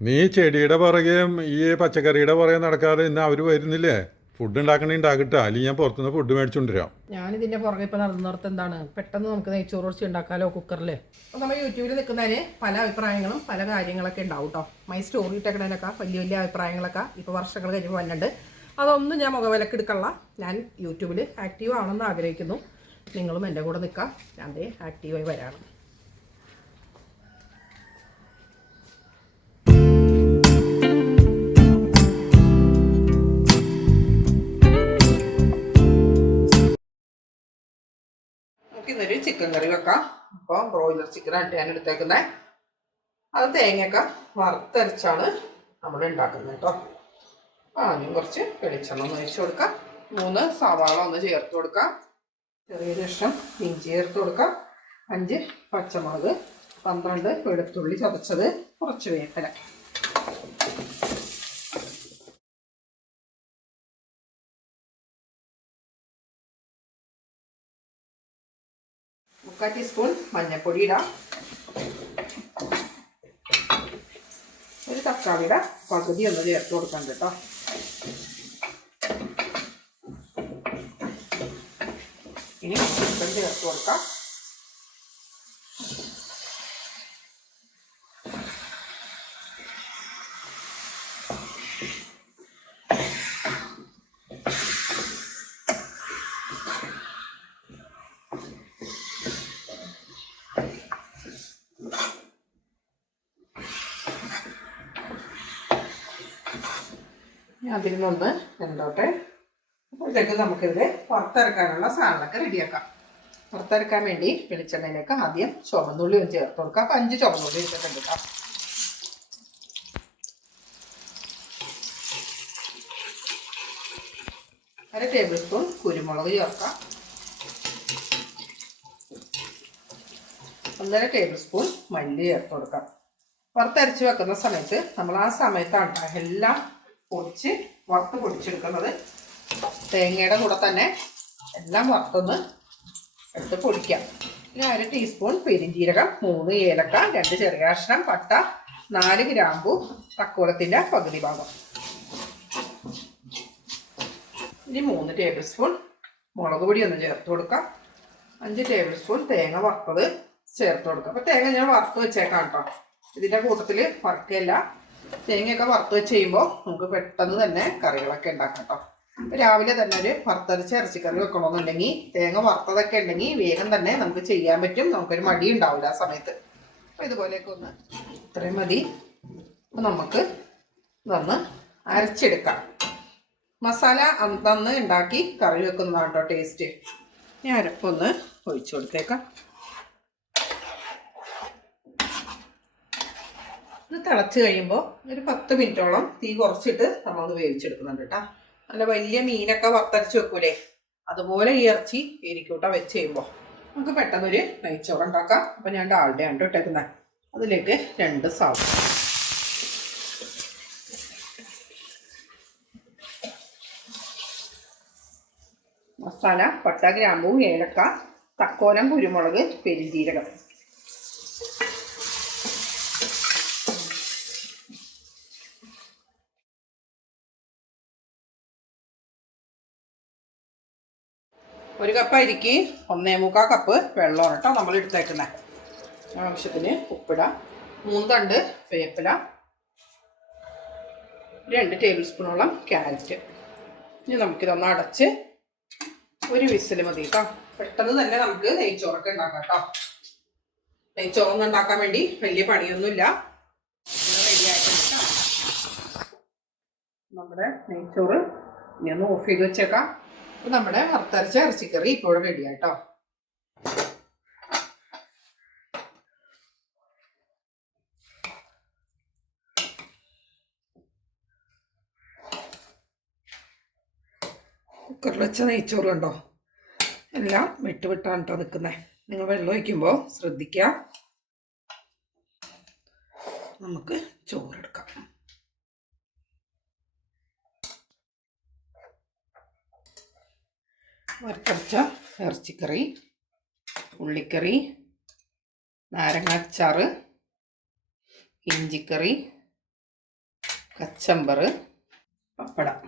നീ ചെടിയുടെ പുറകെ ഈ പച്ചക്കറിയുടെ പുറകെ നടക്കാതെ ഇന്ന് അവർ വരുന്നില്ലേ? ഫുഡ് ഉണ്ടാക്കണേ ഉണ്ടാക്കട്ടെ. അല്ലെങ്കിൽ ഞാൻ പുറത്തുനിന്ന് ഫുഡ് മേടിച്ചുകൊണ്ടിരാം ഇതിന്റെ പുറകെ ഇപ്പൊ നടന്നിടത്ത് എന്താണ്? പെട്ടെന്ന് നമുക്ക് നെയ്ച്ചോറ് കുറച്ച് ഉണ്ടാക്കാലോ കുക്കറിൽ? അപ്പൊ നമ്മൾ യൂട്യൂബിൽ നിൽക്കുന്നതിന് പല അഭിപ്രായങ്ങളും പല കാര്യങ്ങളൊക്കെ ഉണ്ടാവും കേട്ടോ മൈ സ്റ്റോറി ഇട്ടേക്കണേനൊക്കെ വലിയ വലിയ അഭിപ്രായങ്ങളൊക്കെ ഇപ്പൊ വർഷങ്ങൾ കഴിഞ്ഞ് വന്നിട്ടുണ്ട്. അതൊന്നും ഞാൻ മുഖവിലക്ക് എടുക്കള്ള ഞാൻ യൂട്യൂബിൽ ആക്റ്റീവ് ആണെന്ന് ആഗ്രഹിക്കുന്നു. നിങ്ങളും എന്റെ കൂടെ നിൽക്കാം. ഞാൻ ആക്റ്റീവായി വരാണ്. ഇന്നൊരു ചിക്കൻ കറി വെക്കാം. അപ്പോൾ ബ്രോയിലർ ചിക്കനായിട്ട് ഞാൻ എടുത്തേക്കുന്നത് അത് തേങ്ങയൊക്കെ വറുത്തരച്ചാണ് നമ്മൾ ഉണ്ടാക്കുന്നത് കേട്ടോ. ആദ്യം കുറച്ച് വെളിച്ചെണ്ണ ഒന്ന് ഒഴിച്ച് കൊടുക്കാം. മൂന്ന് സവാള ഒന്ന് ചേർത്ത് കൊടുക്കാം. ചെറിയൊരു കഷ്ണം ഇഞ്ചി ചേർത്ത് കൊടുക്കാം. അഞ്ച് പച്ചമുളക് പന്ത്രണ്ട് വെളുത്തുള്ളി ചതച്ചത് കുറച്ച് വേപ്പില. മുക്കാൽ ടീസ്പൂൺ മഞ്ഞൾപ്പൊടി ഇടാം ഒരു തക്കാളിയുടെ പകുതി ഒന്ന് ചേർത്ത് കൊടുക്കണ്ട കേട്ടോ. ഇനി ചിക്കൻ ചേർത്ത് കൊടുക്കാം. അതിൽ നിന്ന് എന്തോട്ടെ അപ്പോഴത്തേക്ക് നമുക്കിതിൽ പുറത്തിറക്കാനുള്ള സാധനങ്ങളൊക്കെ റെഡിയാക്കാം. പുറത്തിറക്കാൻ വേണ്ടി വെളിച്ചെണ്ണയിലേക്ക് ആദ്യം ചുമന്നുള്ളി ഒന്ന് ചേർത്ത് കൊടുക്കാം. അപ്പം അഞ്ച് ചുമന്നുള്ളി ഇട്ടിട്ടുണ്ട് കേട്ടോ. അര ടേബിൾ സ്പൂൺ കുരുമുളക് ചേർക്കാം. ഒന്നര ടേബിൾ സ്പൂൺ മല്ലി ചേർത്ത് കൊടുക്കാം. പുറത്തരച്ച് വെക്കുന്ന സമയത്ത് നമ്മൾ ആ സമയത്താണ് എല്ലാം പൊടിച്ച് വറുത്ത് പൊടിച്ചെടുക്കുന്നത്. തേങ്ങയുടെ കൂടെ തന്നെ എല്ലാം വറുത്തൊന്ന് എടുത്ത് പൊടിക്കാം. പിന്നെ അര ടീസ്പൂൺ പെരിഞ്ജീരകം മൂന്ന് ഏലക്ക രണ്ട് ചെറിയ കഷ്ണം പട്ട നാല് ഗ്രാമ്പു തക്കോലത്തിന്റെ പകുതി ഭാഗം. ഇനി മൂന്ന് ടേബിൾ സ്പൂൺ മുളക് പൊടി ഒന്ന് ചേർത്ത് കൊടുക്കാം. അഞ്ച് ടേബിൾ സ്പൂൺ തേങ്ങ വറുത്തത് ചേർത്ത് കൊടുക്കാം. അപ്പോൾ തേങ്ങ ഞാൻ വറുത്ത് വെച്ചേക്കാം കേട്ടോ. ഇതിന്റെ കൂട്ടത്തിൽ വറുക്കയില്ല. തേങ്ങയൊക്കെ വറുത്ത് വെച്ച് കഴിയുമ്പോൾ നമുക്ക് പെട്ടെന്ന് തന്നെ കറികളൊക്കെ ഉണ്ടാക്കാം കേട്ടോ. രാവിലെ തന്നെ ഒരു വറുത്തരച്ച് ഇറച്ചിക്കറി വെക്കണമെന്നുണ്ടെങ്കിൽ തേങ്ങ വറുത്തതൊക്കെ ഉണ്ടെങ്കിൽ വേഗം തന്നെ നമുക്ക് ചെയ്യാൻ പറ്റും. നമുക്കൊരു മടി ഉണ്ടാവില്ല ആ സമയത്ത്. അപ്പോൾ ഇതുപോലെയൊക്കെ ഒന്ന് ഇത്രയും മതി. അപ്പോൾ നമുക്ക് ഇതൊന്ന് അരച്ചെടുക്കാം. മസാല അന്ന് ഉണ്ടാക്കി കറി വെക്കുന്നതാണ് കേട്ടോ ടേസ്റ്റ്. ഞാൻ അരപ്പൊന്ന് ഒഴിച്ചു കൊടുത്തേക്കാം. ഇത് തിളച്ച് കഴിയുമ്പോൾ ഒരു പത്ത് മിനിറ്റോളം തീ കുറച്ചിട്ട് നമ്മൾ വേവിച്ചെടുക്കുന്നുണ്ട് കേട്ടോ. നല്ല വലിയ മീനൊക്കെ വറുത്തരച്ച് വെക്കൂലേ? അതുപോലെ ഈ ഇറച്ചി എരിക്കൂട്ട വെച്ച് കഴിയുമ്പോൾ നമുക്ക് പെട്ടെന്നൊരു നെയ്ച്ചോറ് ഉണ്ടാക്കാം. അപ്പം ഞാൻ ഡാളുടെ ആണ് ഇട്ടേക്കുന്നത് അതിലേക്ക് രണ്ട് സവാള മസാല പട്ട ഗ്രാമ്പൂ ഏലക്ക തക്കോലം കുരുമുളക് പെരിഞ്ജീരകം ഒരു കപ്പ് അരിക്ക് ഒന്നേ മുക്കാൽ കപ്പ് വെള്ളമാണ് കേട്ടോ നമ്മൾ എടുത്തേക്കുന്നത് ആവശ്യത്തിന് ഉപ്പിടാം മൂന്ന് തണ്ട് വേപ്പില രണ്ട് ടേബിൾ സ്പൂണോളം ക്യാരറ്റ് ഇനി നമുക്കിതൊന്ന് അടച്ച് ഒരു വിസിൽ മതി കേട്ടോ. പെട്ടെന്ന് തന്നെ നമുക്ക് നെയ്ച്ചോറൊക്കെ ഉണ്ടാക്കാം കേട്ടോ. നെയ്ച്ചോറൊന്നും ഉണ്ടാക്കാൻ വേണ്ടി വലിയ പണിയൊന്നുമില്ല. റെഡിയായിട്ടുണ്ട് നമ്മുടെ നെയ്ച്ചോറ് ഇനി ഒന്ന് ഓഫ് ചെയ്ത് വെച്ചേക്കാം. അപ്പൊ നമ്മുടെ വറുത്തരച്ച ഇറച്ചിക്കറി ഇപ്പോൾ റെഡി ആയിട്ടോ കുക്കറിൽ വെച്ച നെയ്ച്ചോറ് കണ്ടോ? എല്ലാം വിട്ടുവിട്ടാണ് കേട്ടോ നിൽക്കുന്നത് നിങ്ങൾ വെള്ളം ഒഴിക്കുമ്പോൾ ശ്രദ്ധിക്കുക. നമുക്ക് ചോറെടുക്കാം വറുത്തരച്ച ഇറച്ചിക്കറി ഉള്ളിക്കറി നാരങ്ങാച്ചാറ് ഇഞ്ചിക്കറി കച്ചമ്പർ പപ്പടം.